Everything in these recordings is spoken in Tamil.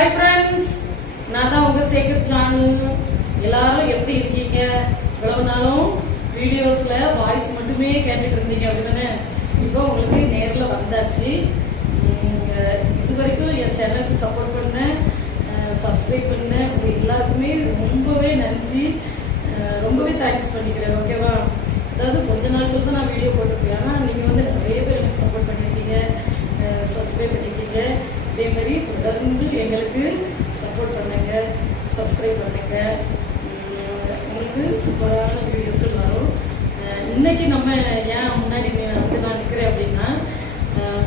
ஹாய் ஃப்ரெண்ட்ஸ் நான் தான் உங்கள் சேகர் சேனல் எல்லாரும் எப்படி இருக்கீங்க? இவ்வளவு நாளும் வீடியோஸில் வாய்ஸ் மட்டுமே கேட்டுட்டு இருந்தீங்க அப்படிதானே? இப்போ உங்களுக்கு நேரில் வந்தாச்சு. இது வரைக்கும் என் சேனலுக்கு சப்போர்ட் பண்ண சப்ஸ்கிரைப் பண்ண உங்கள் எல்லாருக்குமே ரொம்பவே நன்றி. ரொம்பவே தேங்க்ஸ் பண்ணிக்கிறேன் ஓகேவா அதாவது கொஞ்ச நாட்கள் தான் நான் வீடியோ போட்டிருக்கேன் ஆனால் நீங்கள் வந்து நிறைய பேர் எனக்கு சப்போர்ட் பண்ணியிருக்கீங்க சப்ஸ்கிரைப் பண்ணியிருக்கீங்க இதே மாதிரி தொடர்ந்து எங்களுக்கு சப்போர்ட் பண்ணுங்க சப்ஸ்கிரைப் பண்ணுங்க உம், உங்களுக்கு சூப்பரான வீடியோக்கள் வரும் இன்றைக்கி இன்னைக்கு நம்ம ஏன் முன்னாடி வந்து நான் நிற்கிறேன் அப்படின்னா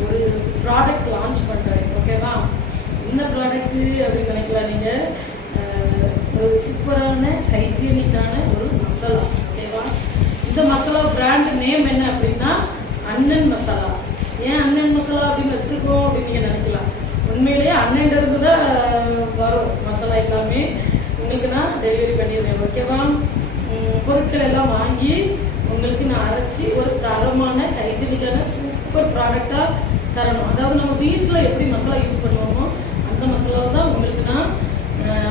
ஒரு ப்ராடக்ட் லான்ச் பண்ணுறேன் ஓகேவா என்ன ப்ராடக்ட்டு அப்படின்னு நினைக்கலாம் நீங்கள் ஒரு சூப்பரான ஹைஜீனிக்கான ஒரு மசாலா ஓகேவா இந்த மசாலா பிராண்ட் நேம் என்ன அப்படின்னா அண்ணன் மசாலா ஏன் அண்ணன் மசாலா அப்படின்னு வச்சுருக்கோம் அப்படின்னு நீங்கள் நினைக்கலாம் உண்மையிலேயே அண்ணன் இருந்து தான் வரும் மசாலா எல்லாமே உங்களுக்கு நான் டெலிவரி பண்ணிடுவேன் ஓகேவா உம், பொருட்கள் எல்லாம் வாங்கி உங்களுக்கு நான் அரைச்சி ஒரு தரமான ஹைஜீனிக்கான சூப்பர் ப்ராடக்டா தரணும். அதாவது நம்ம வீட்டில் எப்படி மசாலா யூஸ் பண்ணுவோமோ அந்த மசாலாவை தான் உங்களுக்கு நான்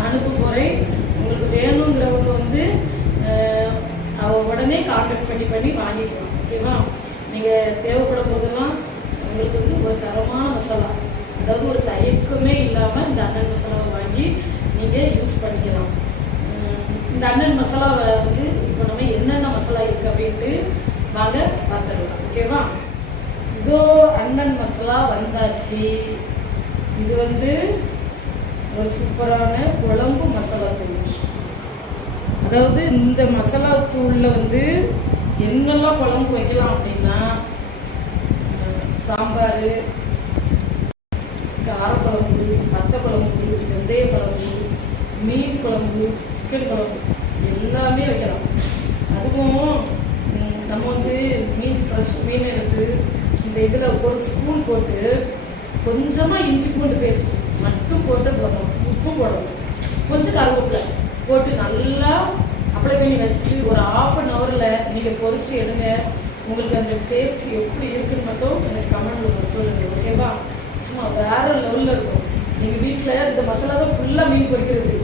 அனுப்ப போறேன். உங்களுக்கு வேணுங்கிறவங்க வந்து அவ உடனே கான்டாக்ட் பண்ணி பண்ணி வாங்கிக்கலாம். ஓகேவா நீங்கள் தேவைப்படும் போதெல்லாம் உங்களுக்கு வந்து ஒரு தரமான மசாலா அதாவது ஒரு தயக்கமே இல்லாமல் இந்த அண்ணன் மசாலாவை வாங்கி நீங்கள் யூஸ் பண்ணிக்கலாம். இந்த அண்ணன் மசாலாவை வந்து இப்போ நம்ம என்னென்ன மசாலா அப்படின்ட்டு வாங்க பார்த்துடலாம் ஓகேவா? இதோ அண்ணன் மசாலா வந்தாச்சு. இது வந்து ஒரு சூப்பரான குழம்பு மசாலா தூள். அதாவது இந்த மசாலா தூள்ல வந்து என்னெல்லாம் குழம்பு வைக்கலாம் அப்படின்னா சாம்பார் காரக்குழம்பு மத்த குழம்பு வெந்தய குழம்பு மீன் குழம்பு சிக்கன் குழம்பு எல்லாமே வைக்கலாம். அதுவும் நம்ம வந்து மீன் ஃப்ரெஷ் மீன் எடுத்து இந்த இதில் ஒரு ஸ்பூன் போட்டு கொஞ்சமாக இஞ்சி பூண்டு பேஸ்ட் மட்டும் போட்டு போடணும். உப்பும் போடணும். கொஞ்சம் கருவேப்பிலை போட்டு நல்லா அப்ளை பண்ணி வச்சுட்டு ஒரு ஆஃப் அன் ஹவரில் நீங்கள் பொறிச்சு எடுங்க. உங்களுக்கு அந்த டேஸ்ட் எப்படி இருக்குன்னு மட்டும் எனக்கு கமெண்ட்ல சொல்லுங்க ஓகேவா சும்மா வேற லெவலில் இருக்கும். நீங்கள் வீட்டில் இந்த மசாலா தான் ஃபுல்லாக மீன் பொறிக்கிறது.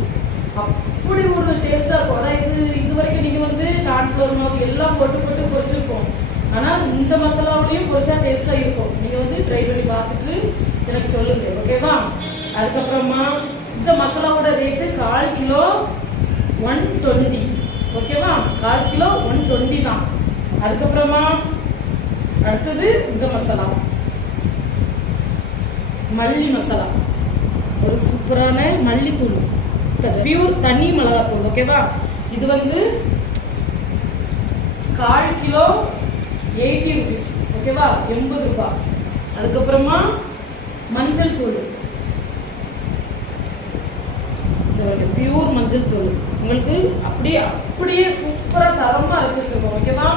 அப் ஒரு டேஸ்ட்டாக இருக்கும் அதான் இது இது வரைக்கும் நீங்கள் வந்து கான்ஃப்ளவர் மாவு எல்லாம் போட்டு போட்டு பொரிச்சிருப்போம் ஆனால் இந்த மசாலாவிலையும் பொரிச்சா டேஸ்ட்டாக இருக்கும். நீங்கள் வந்து ட்ரை பண்ணி பார்த்துட்டு எனக்கு சொல்லுங்க ஓகேவா அதுக்கப்புறமா இந்த மசாலாவோட ரேட்டு கால் கிலோ ஒன் டுவெண்ட்டி ஓகேவா கால் கிலோ ஒன் டுவெண்ட்டி தான். அதுக்கப்புறமா அடுத்தது இந்த மசாலா. மல்லி மசாலா. ஒரு சூப்பரான மல்லித்தூள். பியூர் தனி மிளகாத்தூள் ஓகேவா இது வந்து கால் கிலோ எயிட்டி ருபீஸ் ஓகேவா எண்பது ரூபாய் அதுக்கப்புறமா மஞ்சள் தூள். பியூர் மஞ்சள் தூள். உங்களுக்கு அப்படியே அப்படியே சூப்பராக தரமாக அரைச்சி வச்சிருக்கோம் ஓகேவா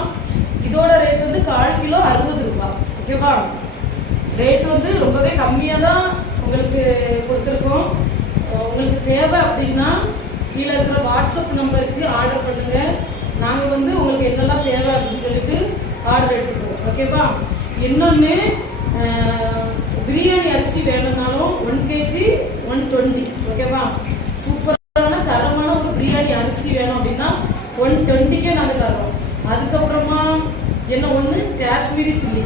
இதோட ரேட் வந்து கால் கிலோ அறுபது ரூபாய் ஓகேவா ரேட் வந்து ரொம்பவே கம்மியாக தான் உங்களுக்கு கொடுத்துருக்கோம். உங்களுக்கு தேவை அப்படின்னா கீழே இருக்கிற வாட்ஸ்அப் நம்பருக்கு ஆர்டர் பண்ணுங்கள் நாங்கள் வந்து உங்களுக்கு என்னெல்லாம் தேவை அப்படின்னு சொல்லி ஆர்டர் எடுத்துக்கிறோம் ஓகேவா இன்னொன்று பிரியாணி அரிசி வேணும்னாலும் ஒன் கேஜி ஒன் டுவெண்ட்டி ஓகேவா சூப்பரான தரமான ஒரு பிரியாணி அரிசி வேணும் அப்படின்னா ஒன் டுவெண்ட்டிக்கே நாங்கள் தரோம். அதுக்கப்புறமா என்ன ஒன்று காஷ்மீரி சில்லி.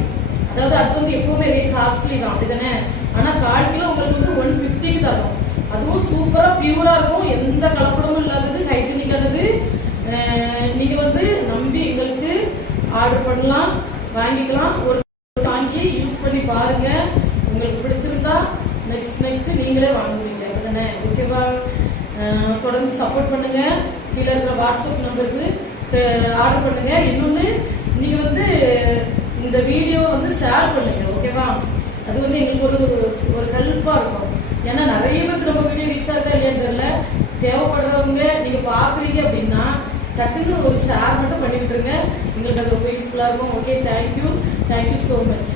அதாவது அது வந்து எப்போவுமே ரேட் காஸ்ட்லி தான். அப்படிதானே ஆனால் கால் கிலோ உங்களுக்கு வந்து ஒன் ஃபிஃப்டிக்கு தரோம். அதுவும் சூப்பராக பியூராக இருக்கும். எந்த கலப்படமும் இல்லாதது ஹைஜீனிக்கானது நீங்கள் வந்து நம்பி எங்களுக்கு ஆர்டர் பண்ணலாம் வாங்கிக்கலாம். ஒரு வாங்கி யூஸ் பண்ணி பாருங்க. உங்களுக்கு பிடிச்சிருந்தா நெக்ஸ்ட் நெக்ஸ்ட் நீங்களே வாங்குவீங்க. அப்படிதானே ஓகேவா தொடர்ந்து சப்போர்ட் பண்ணுங்க. கீழே இருக்கிற வாட்ஸ்அப் நம்பருக்கு ஆர்டர் பண்ணுங்க. இன்னொன்று நீங்கள் வந்து இந்த வீடியோ வந்து ஷேர் பண்ணுங்க. ஓகேவா அது வந்து எங்களுக்கு ஒரு ஒரு ஹெல்ப்பாக இருக்கும். ஏன்னா நிறைய பேருக்கு நம்ம வீடியோ ரீச் ஆகுதா இல்லையான்னு தெரியல. தேவைப்படுறவங்க நீங்கள் பார்க்குறீங்க அப்படின்னா டக்குன்னு ஒரு ஷேர் மட்டும் பண்ணிவிட்டுருங்க எங்களுக்கு அது ரொம்ப யூஸ்ஃபுல்லாக இருக்கும். Okay thank you thank you so much